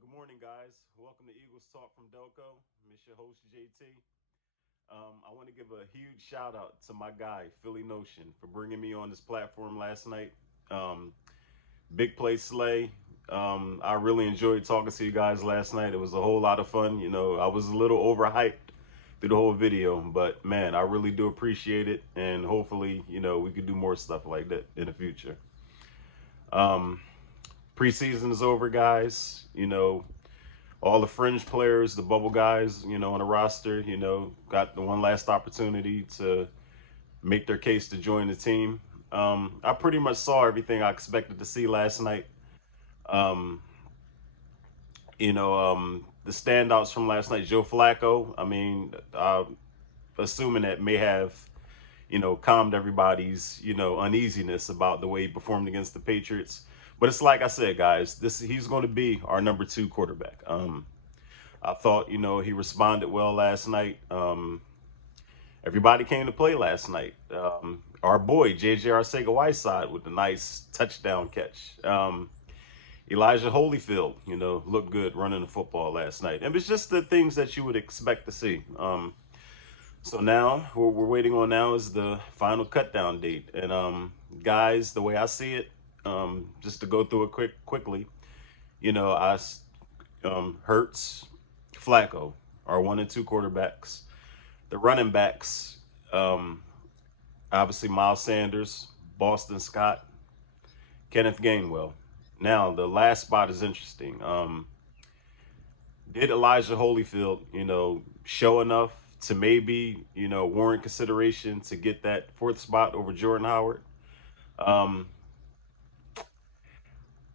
Good morning, guys. Welcome to Eagles Talk from Delco. I'm your host, JT. I want to give a huge shout out to my guy, Philly Notion, for bringing me on this platform last night. Um, Big Play Slay. I really enjoyed talking to you guys last night. It was a whole lot of fun. I was a little overhyped through the whole video, but man, I really do appreciate it. And hopefully, we could do more stuff like that in the future. Um, Preseason is over, guys. All the fringe players, the bubble guys, on the roster, got the one last opportunity to make their case to join the team. I pretty much saw everything I expected to see last night. Um, the standouts from last night, Joe Flacco. I mean, assuming that may have, calmed everybody's, uneasiness about the way he performed against the Patriots. But it's like I said, guys, he's going to be our number two quarterback. I thought, he responded well last night. Everybody came to play last night. Our boy, JJ Arcega-Whiteside, with a nice touchdown catch. Elijah Holyfield, looked good running the football last night. And it's just the things that you would expect to see. So now, what we're waiting on now is the final cut down date. And guys, the way I see it, just to go through it quickly, I Hurts, Flacco are 1 and 2 quarterbacks. The running backs, um, obviously Miles Sanders, Boston Scott, Kenneth Gainwell. Now the last spot is interesting. Did Elijah Holyfield, show enough to maybe, warrant consideration to get that fourth spot over Jordan Howard? Um,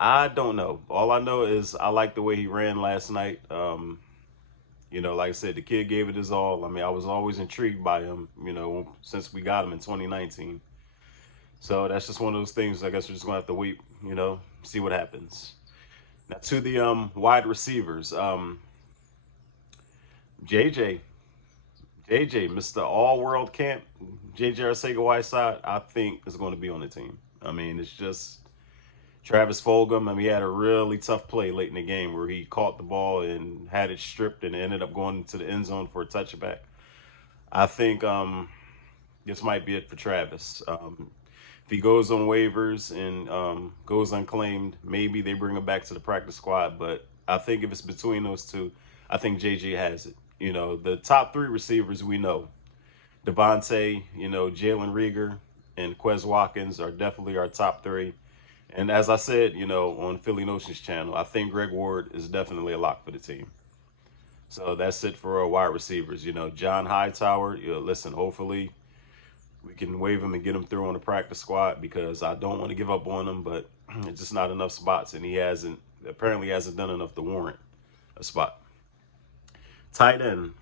I don't know. All I know is I like the way he ran last night. Like I said, the kid gave it his all. I mean, I was always intrigued by him, since we got him in 2019. So that's just one of those things. I guess we're just gonna have to wait, see what happens. Now to the wide receivers, JJ, Mr. All World Camp, JJ Arcega-Whiteside, I think is going to be on the team. I mean, it's just Travis Fulgham. I mean, he had a really tough play late in the game where he caught the ball and had it stripped and ended up going to the end zone for a touchback. I think this might be it for Travis. If he goes on waivers and goes unclaimed, maybe they bring him back to the practice squad. But I think if it's between those two, I think JJ has it. The top three receivers we know, Devontae, Jalen Rieger, and Quez Watkins are definitely our top three. And as I said, on Philly Notions channel, I think Greg Ward is definitely a lock for the team. So that's it for our wide receivers. John Hightower, listen, hopefully we can waive him and get him through on the practice squad because I don't want to give up on him, but it's just not enough spots, and he apparently hasn't done enough to warrant a spot. Tight end,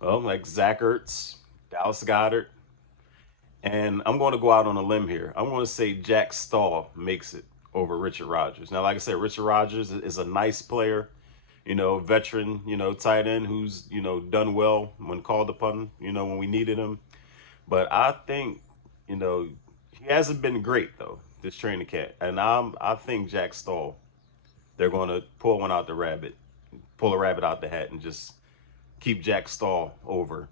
well, like Zach Ertz, Dallas Goddard, and I'm going to go out on a limb here. I'm going to say Jack Stahl makes it over Richard Rodgers. Now, like I said, Richard Rodgers is a nice player, veteran, tight end who's, done well when called upon, when we needed him. But I think, he hasn't been great though, this training camp. And I think Jack Stahl, they're gonna pull a rabbit out the hat and just keep Jack Stahl over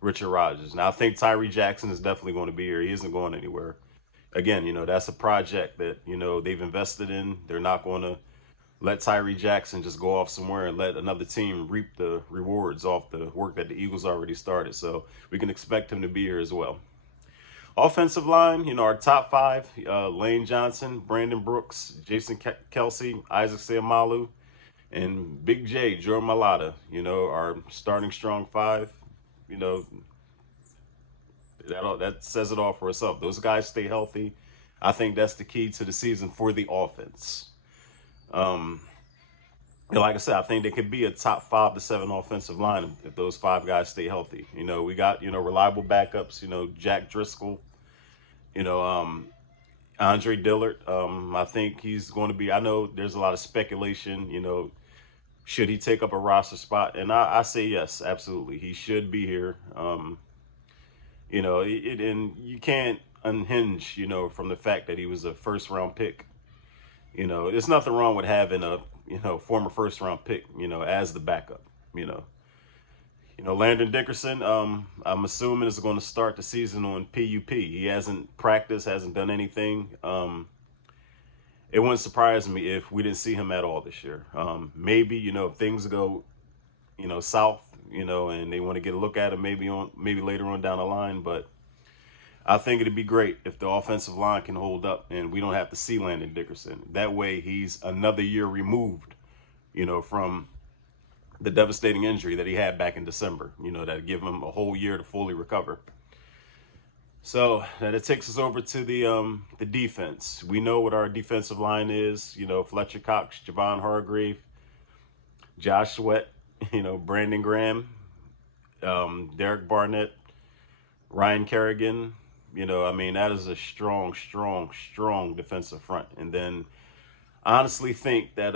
Richard Rodgers. Now I think Tyree Jackson is definitely going to be here. He isn't going anywhere. Again, that's a project that, they've invested in. They're not gonna let Tyree Jackson just go off somewhere and let another team reap the rewards off the work that the Eagles already started. So we can expect him to be here as well. Offensive line, our top five, Lane Johnson, Brandon Brooks, Jason Kelsey, Isaac Seumalo, and Big J, Jordan Mailata, our starting strong five. You know, that says it all for itself. Those guys stay healthy. I think that's the key to the season for the offense. Um, like I said, I think they could be a top 5 to 7 offensive line if those five guys stay healthy. We got reliable backups. Jack Driscoll. You know, Andre Dillard. I think he's going to be. I know there's a lot of speculation. Should he take up a roster spot? And I say yes, absolutely. He should be here. And you can't unhinge, from the fact that he was a first round pick There's nothing wrong with having a, former first round pick, as the backup, you know. Landon Dickerson, I'm assuming is going to start the season on PUP. He hasn't practiced, hasn't done anything. It wouldn't surprise me if we didn't see him at all this year. Maybe, if things go, south, and they want to get a look at him maybe later on down the line. But I think it'd be great if the offensive line can hold up and we don't have to see Landon Dickerson. That way he's another year removed, from the devastating injury that he had back in December, that give him a whole year to fully recover. So that it takes us over to the defense. We know what our defensive line is. Fletcher Cox, Javon Hargrave, Josh Sweat, Brandon Graham, Derek Barnett, Ryan Kerrigan. That is a strong, strong, strong defensive front. And then I honestly think that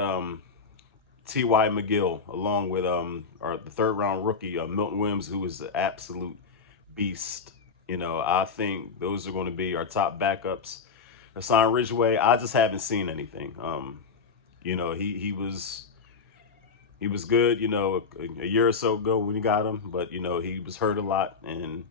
T.Y. McGill, along with the third round rookie, Milton Williams, who is an absolute beast. I think those are going to be our top backups. Hassan Ridgeway, I just haven't seen anything. He was good, a year or so ago when you got him, but he was hurt a lot, and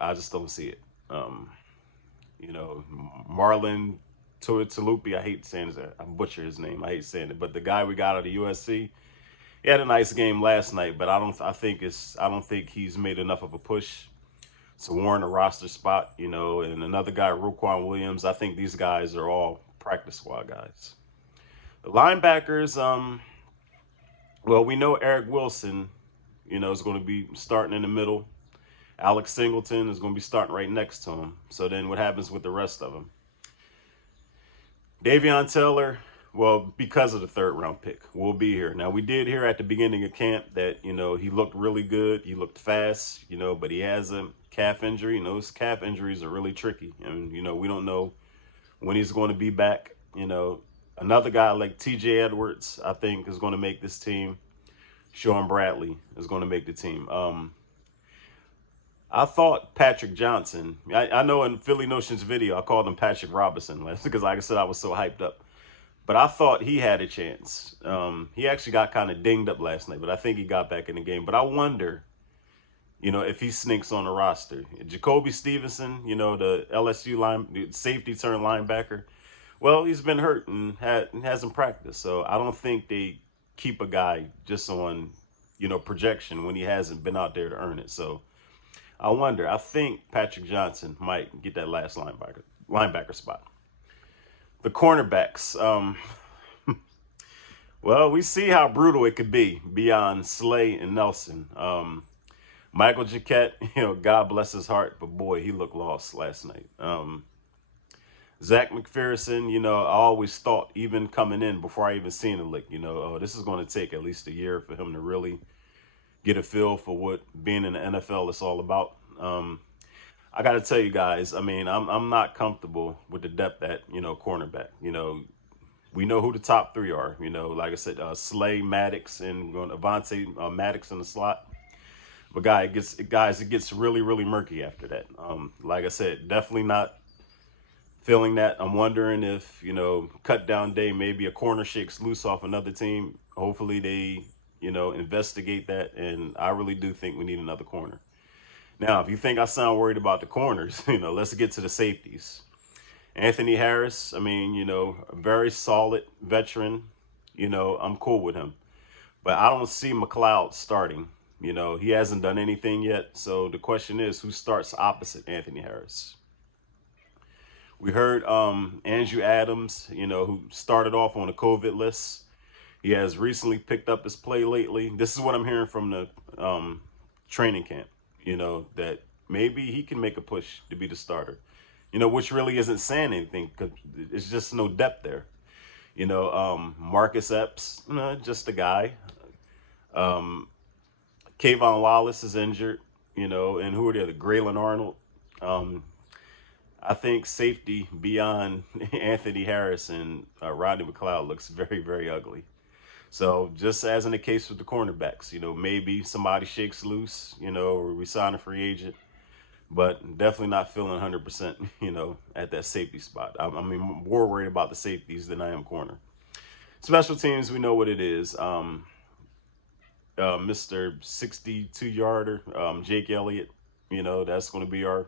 I just don't see it. You know, Marlon Tuilupi, I hate saying that. I butcher his name. I hate saying it, but the guy we got out of USC, he had a nice game last night, but I don't think he's made enough of a push to warrant a roster spot. And another guy, Roquan Williams. I think these guys are all practice squad guys. The linebackers, well, we know Eric Wilson, is going to be starting in the middle. Alex Singleton is going to be starting right next to him. So then what happens with the rest of them? Davion Taylor, well, because of the third round pick, will be here. Now, we did hear at the beginning of camp that, he looked really good. He looked fast, but he has a calf injury. Those calf injuries are really tricky. And, we don't know when he's going to be back. Another guy like TJ Edwards, I think, is going to make this team. Sean Bradley is going to make the team. I thought Patrick Johnson, I know in Philly Notion's video, I called him Patrick Robinson because, like I said, I was so hyped up. But I thought he had a chance. He actually got kind of dinged up last night, but I think he got back in the game. But I wonder, if he sneaks on the roster. Jacoby Stevenson, the LSU safety turned linebacker, well, he's been hurt and hasn't practiced. So I don't think they keep a guy just on, projection when he hasn't been out there to earn it. So I wonder. I think Patrick Johnson might get that last linebacker spot. The cornerbacks. Well, we see how brutal it could be beyond Slay and Nelson. Michael Jacquet, God bless his heart, but boy, he looked lost last night. Zach McPherson, I always thought, even coming in before I even seen the lick, oh, this is going to take at least a year for him to really get a feel for what being in the NFL is all about. I got to tell you guys, I'm not comfortable with the depth at, cornerback. We know who the top three are. Like I said, Slay, Maddox, and Avonte Maddox in the slot. But guys, it gets really, really murky after that. Like I said, definitely not feeling that. I'm wondering if, cut down day, maybe a corner shakes loose off another team. Hopefully they, investigate that. And I really do think we need another corner. Now, if you think I sound worried about the corners, let's get to the safeties. Anthony Harris, a very solid veteran. I'm cool with him. But I don't see McLeod starting. He hasn't done anything yet. So the question is, who starts opposite Anthony Harris? We heard Andrew Adams, who started off on a COVID list. He has recently picked up his play lately. This is what I'm hearing from the training camp, that maybe he can make a push to be the starter, which really isn't saying anything because it's just no depth there. Marcus Epps, just a guy. Kayvon Wallace is injured, and who are the Graylin Arnold. I think safety beyond Anthony Harris and Rodney McLeod looks very, very ugly. So just as in the case with the cornerbacks, maybe somebody shakes loose, or we sign a free agent. but definitely not feeling 100%, at that safety spot. I mean, more worried about the safeties than I am corner. Special teams, we know what it is. Mr. 62 yarder, Jake Elliott, that's going to be our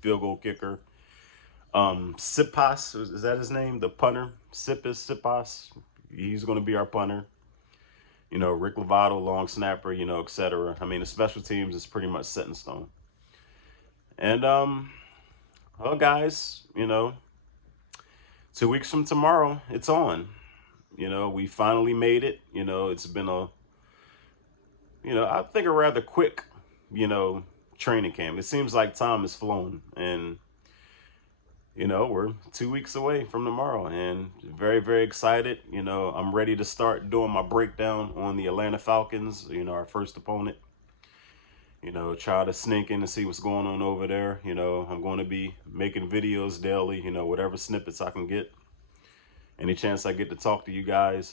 field goal kicker. Sipas, is that his name? The punter, Sipas. He's going to be our punter. Rick Lovato, long snapper, etc. I mean, the special teams is pretty much set in stone. And well, guys, 2 weeks from tomorrow, it's on. We finally made it. It's been I think a rather quick, you know, training camp. It seems like time has flown, and we're 2 weeks away from tomorrow, and very, very excited. I'm ready to start doing my breakdown on the Atlanta Falcons. Our first opponent. Try to sneak in and see what's going on over there. I'm going to be making videos daily. Whatever snippets I can get. Any chance I get to talk to you guys.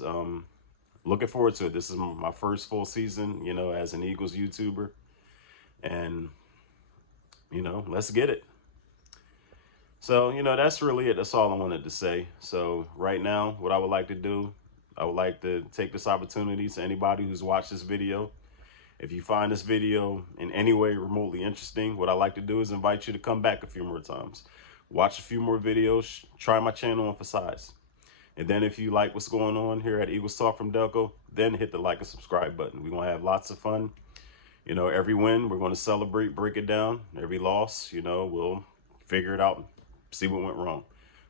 Looking forward to it. This is my first full season, as an Eagles YouTuber. And, let's get it. So, that's really it. That's all I wanted to say. So right now, what I would like to do, I would like to take this opportunity to anybody who's watched this video. If you find this video in any way remotely interesting, what I like to do is invite you to come back a few more times. Watch a few more videos. Try my channel on for size. And then if you like what's going on here at Eagles Talk from Delco, then hit the like and subscribe button. We're going to have lots of fun. Every win, we're going to celebrate, break it down. Every loss, we'll figure it out, see what went wrong.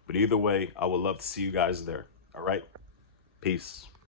But either way, I would love to see you guys there. All right? Peace.